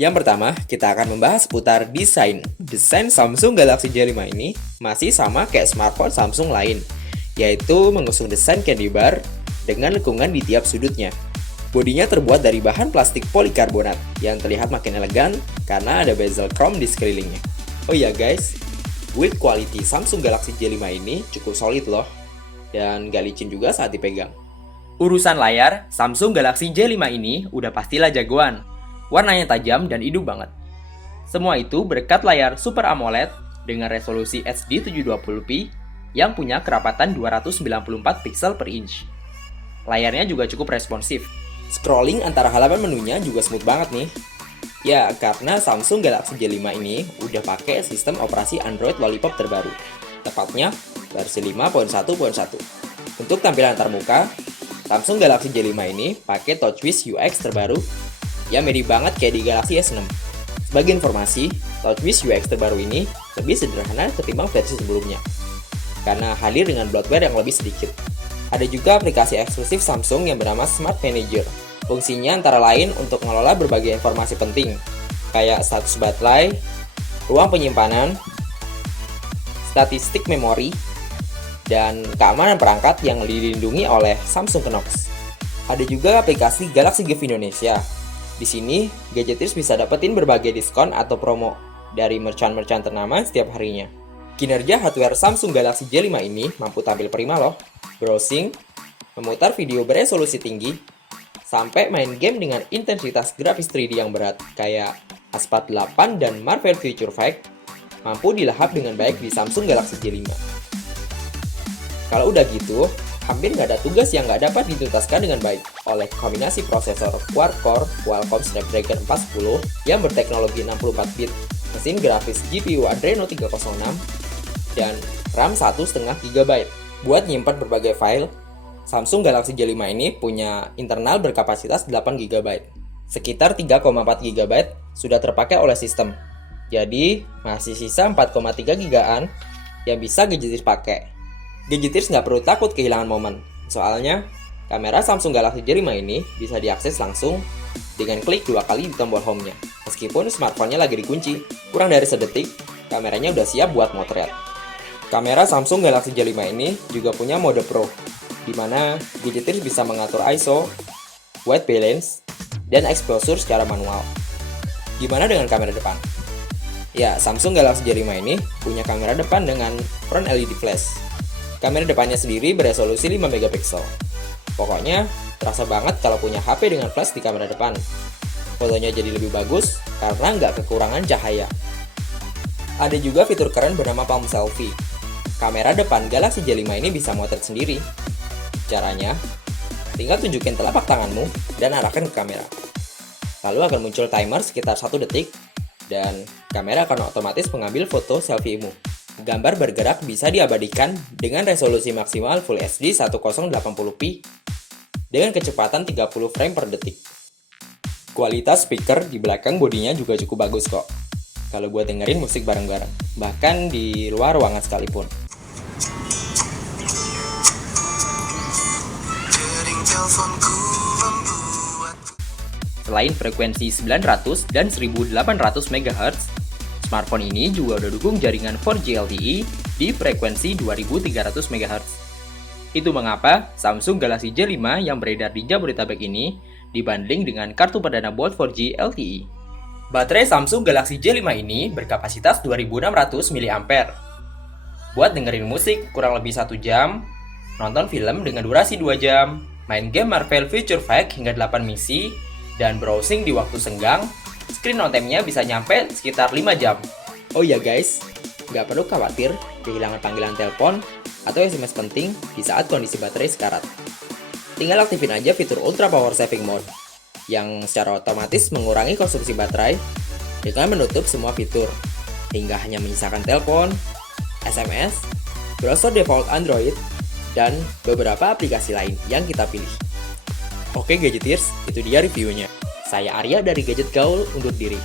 Yang pertama, kita akan membahas seputar desain. Desain Samsung Galaxy J5 ini masih sama kayak smartphone Samsung lain, yaitu mengusung desain candy bar dengan lengkungan di tiap sudutnya. Bodinya terbuat dari bahan plastik polikarbonat yang terlihat makin elegan karena ada bezel chrome di sekelilingnya. Oh iya guys, build quality Samsung Galaxy J5 ini cukup solid loh, dan gak licin juga saat dipegang. Urusan layar, Samsung Galaxy J5 ini udah pastilah jagoan. Warnanya tajam dan hidup banget. Semua itu berkat layar Super AMOLED dengan resolusi HD 720p yang punya kerapatan 294 pixel per inch. Layarnya juga cukup responsif. Scrolling antara halaman menunya juga smooth banget nih. Ya, karena Samsung Galaxy J5 ini udah pakai sistem operasi Android Lollipop terbaru. Tepatnya versi 5.1.1. Untuk tampilan antarmuka, Samsung Galaxy J5 ini pakai TouchWiz UX terbaru yang mirip banget kayak di Galaxy S6. Sebagai informasi, TouchWiz UX terbaru ini lebih sederhana ketimbang versi sebelumnya, karena hadir dengan bloatware yang lebih sedikit. Ada juga aplikasi eksklusif Samsung yang bernama Smart Manager. Fungsinya antara lain untuk mengelola berbagai informasi penting, kayak status baterai, ruang penyimpanan, statistik memori, dan keamanan perangkat yang dilindungi oleh Samsung Knox. Ada juga aplikasi Galaxy Gift Indonesia. Di sini, Gadgetirs bisa dapetin berbagai diskon atau promo dari merchant-merchant ternama setiap harinya. Kinerja hardware Samsung Galaxy J5 ini mampu tampil prima loh. Browsing, memutar video beresolusi tinggi, sampai main game dengan intensitas grafis 3D yang berat kayak Asphalt 8 dan Marvel Future Fight mampu dilahap dengan baik di Samsung Galaxy J5. Kalau udah gitu, hampir nggak ada tugas yang nggak dapat dituntaskan dengan baik oleh kombinasi prosesor quad-core Qualcomm Snapdragon 410 yang berteknologi 64-bit, mesin grafis GPU Adreno 306, dan RAM 1,5 GB. Buat nyimpan berbagai file, Samsung Galaxy J5 ini punya internal berkapasitas 8 GB. Sekitar 3,4 GB sudah terpakai oleh sistem. Jadi, masih sisa 4,3 GB-an yang bisa Gadgetirs pakai. Gadgetirs nggak perlu takut kehilangan momen, soalnya kamera Samsung Galaxy J5 ini bisa diakses langsung dengan klik 2 kali di tombol home-nya. Meskipun smartphone-nya lagi dikunci, kurang dari sedetik, kameranya udah siap buat motret. Kamera Samsung Galaxy J5 ini juga punya mode Pro, di mana Gadgetirs bisa mengatur ISO, white balance, dan exposure secara manual. Gimana dengan kamera depan? Ya, Samsung Galaxy J5 ini punya kamera depan dengan front LED flash. Kamera depannya sendiri beresolusi 5 megapiksel. Pokoknya, terasa banget kalau punya HP dengan flash di kamera depan. Fotonya jadi lebih bagus karena nggak kekurangan cahaya. Ada juga fitur keren bernama Palm Selfie. Kamera depan Galaxy J5 ini bisa motret sendiri. Caranya, tinggal tunjukin telapak tanganmu dan arahkan ke kamera. Lalu akan muncul timer sekitar 1 detik, dan kamera akan otomatis mengambil foto selfie-mu. Gambar bergerak bisa diabadikan dengan resolusi maksimal Full HD 1080p dengan kecepatan 30 frame per detik. Kualitas speaker di belakang bodinya juga cukup bagus kok, kalau buat dengerin musik bareng-bareng, bahkan di luar ruangan sekalipun. Selain frekuensi 900 dan 1800 MHz, smartphone ini juga udah dukung jaringan 4G LTE di frekuensi 2300 MHz. Itu mengapa Samsung Galaxy J5 yang beredar di Jabodetabek ini dibanding dengan kartu perdana Bolt 4G LTE. Baterai Samsung Galaxy J5 ini berkapasitas 2600 mAh. Buat dengerin musik kurang lebih 1 jam, nonton film dengan durasi 2 jam, main game Marvel Future Fight hingga 8 misi, dan browsing di waktu senggang, screen on time-nya bisa nyampe sekitar 5 jam. Oh iya guys, nggak perlu khawatir kehilangan panggilan telepon atau SMS penting di saat kondisi baterai sekarat. Tinggal aktifin aja fitur Ultra Power Saving Mode yang secara otomatis mengurangi konsumsi baterai dengan menutup semua fitur, hingga hanya menyisakan telepon, SMS, browser default Android, dan beberapa aplikasi lain yang kita pilih. Oke Gadgetirs, itu dia reviewnya. Saya Arya dari Gadget Gaul undur diri.